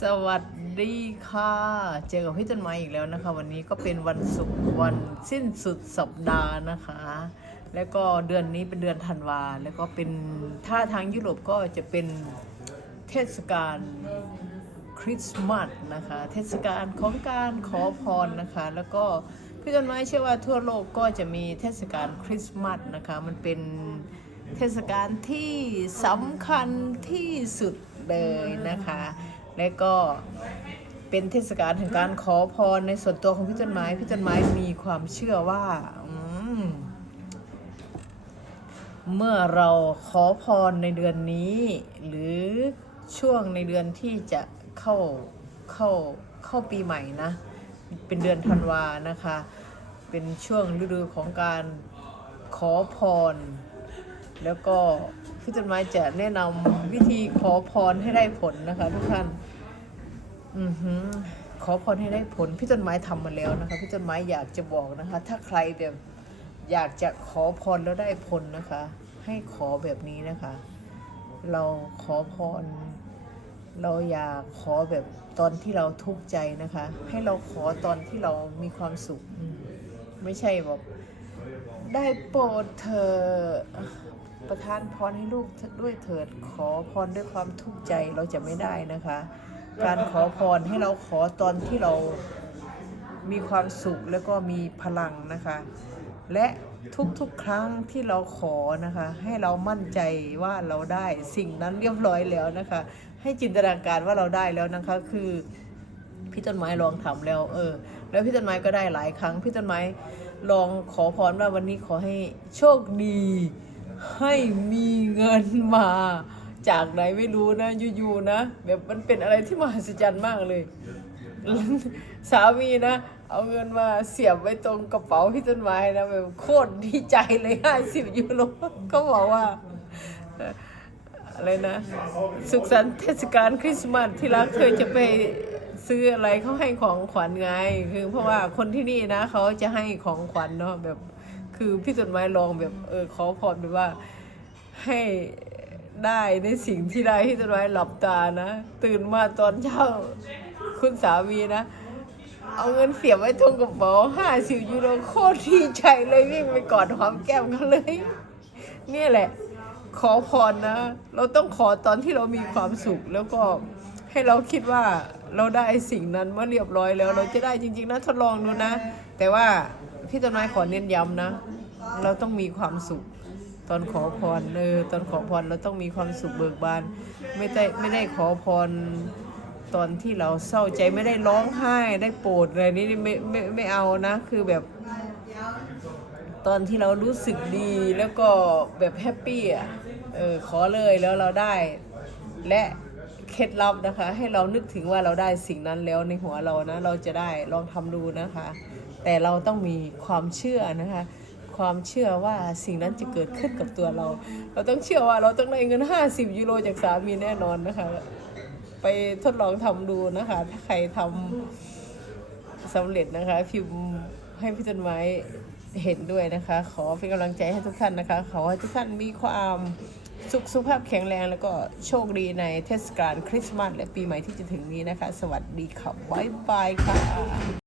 สวัสดีค่ะ เจอกับพี่ต้นไม้อีกแล้วนะคะ วันนี้ก็เป็นวันศุกร์วันสิ้นสุดสัปดาห์นะคะ แล้วก็เดือนนี้เป็นเดือนธันวา แล้วก็เป็นถ้าทางยุโรปก็จะเป็นเทศกาลคริสต์มาสนะคะ เทศกาลของการขอพรนะคะ แล้วก็พี่ต้นไม้เชื่อว่าทั่วโลกก็จะมีเทศกาลคริสต์มาสนะคะ มันเป็นเทศกาลที่สำคัญที่สุดเลยนะคะ และก็เป็นเทศกาลแห่งการขอพรในส่วนตัวของพี่ต้นไม้ พี่ต้นไม้มีความเชื่อว่าเมื่อเราขอพรในเดือนนี้ หรือช่วงในเดือนที่จะเข้าเข้าเข้าปีใหม่นะ เป็นเดือนธันวานะคะ เป็นช่วงฤดูของการขอพร แล้วก็ พี่ต้นไม้จะแนะนำวิธีขอพรให้ได้ผลนะคะ ทุกท่านอือหือขอพรให้ได้ผลพี่ต้นไม้ทำมาแล้วนะคะพี่ต้นไม้อยากจะบอกนะคะ ถ้าใครแบบอยากจะขอพรแล้วได้ผลนะคะ ให้ขอแบบนี้นะคะ เราขอพร เราอยากขอแบบตอนที่เราทุกข์ใจนะคะ ให้เราขอตอนที่เรามีความสุข ไม่ใช่แบบได้โปรดเธอ ประทานพรให้ลูกด้วยเถิด ขอพรด้วยความทุกข์ใจเราจะไม่ได้นะคะ การขอพรให้เราขอตอนที่เรามีความสุขแล้วก็มีพลังนะคะ และทุกๆครั้งที่เราขอนะคะ ให้เรามั่นใจว่าเราได้สิ่งนั้นเรียบร้อยแล้วนะคะ ให้จินตนาการว่าเราได้แล้วนะคะ คือพี่ต้นไม้ลองทำแล้ว เออ แล้วพี่ต้นไม้ก็ได้หลายครั้ง พี่ต้นไม้ลองขอพรว่าวันนี้ขอให้โชคดี ให้มีเงินมา จากไหนไม่รู้นะอยู่ๆนะ แบบมันเป็นอะไรที่มหัศจรรย์มากเลยสามีนะ เอาเงินมาเสียบไว้ตรงกระเป๋าพี่ต้นไม้นะแบบโคตรดีใจเลยห้าสิบยูโรก็บอกว่า อะไรนะ สุขสันต์เทศกาลคริสต์มาสที่รักเธอจะไปซื้ออะไรเขาให้ของขวัญไง คือเพราะว่าคนที่นี่นะเขาจะให้ของขวัญเนาะแบบ คือพี่ต้นไม้ลองแบบเออขอพรแบบว่าให้ได้ในสิ่งที่ได้พี่ต้นไม้หลับตานะ ตื่นมาตอนเช้าคุณสามีนะ เอาเงินเสียบไว้ตรงกระเป๋าห้าสิบยูโรโคตรดีใจเลยวิ่งไปกอดหอมแก้มกันเลย เนี่ยแหละ ขอพรนะ เราต้องขอตอนที่เรามีความสุขแล้วก็ให้เราคิดว่าเราได้สิ่งนั้นเมื่อเรียบร้อยแล้ว เราจะได้จริง ๆนะทดลองดูนะ แต่ว่า พี่ต้นไม้ขอเน้นย้ำนะ เราต้องมีความสุข ตอนขอพรเออตอนขอพรเราต้องมีความสุขเบิกบาน ไม่ได้ไม่ได้ขอพรตอนที่เราเศร้าใจไม่ได้ร้องไห้ได้โปรดอะไรนี่ไม่ไม่ไม่เอานะ คือแบบ ตอนที่เรารู้สึกดีแล้วก็แบบแฮปปี้อะเออขอเลยแล้วเราได้ และเคล็ดลับนะคะ ให้เรานึกถึงว่าเราได้สิ่งนั้นแล้วในหัวเรานะ เราจะได้ลองทำดูนะคะ แต่เราต้องมีความเชื่อนะคะ ความเชื่อว่าสิ่งนั้นจะเกิดขึ้นกับตัวเรา เราต้องเชื่อว่าเราต้องได้เงิน 50 ยูโรจากสามีแน่นอนนะคะ ไปทดลองทำดูนะคะ ถ้าใครทำสำเร็จนะคะ พิมพ์ให้พี่ต้นไม้เห็นด้วยนะคะ ขอเป็นกำลังใจให้ทุกท่านนะคะ ขอให้ทุกท่านมีความสุขสุขภาพแข็งแรงแล้วก็โชคดีในเทศกาลคริสต์มาสและปีใหม่ที่จะถึงนี้นะคะ สวัสดีค่ะ บ๊ายบายค่ะ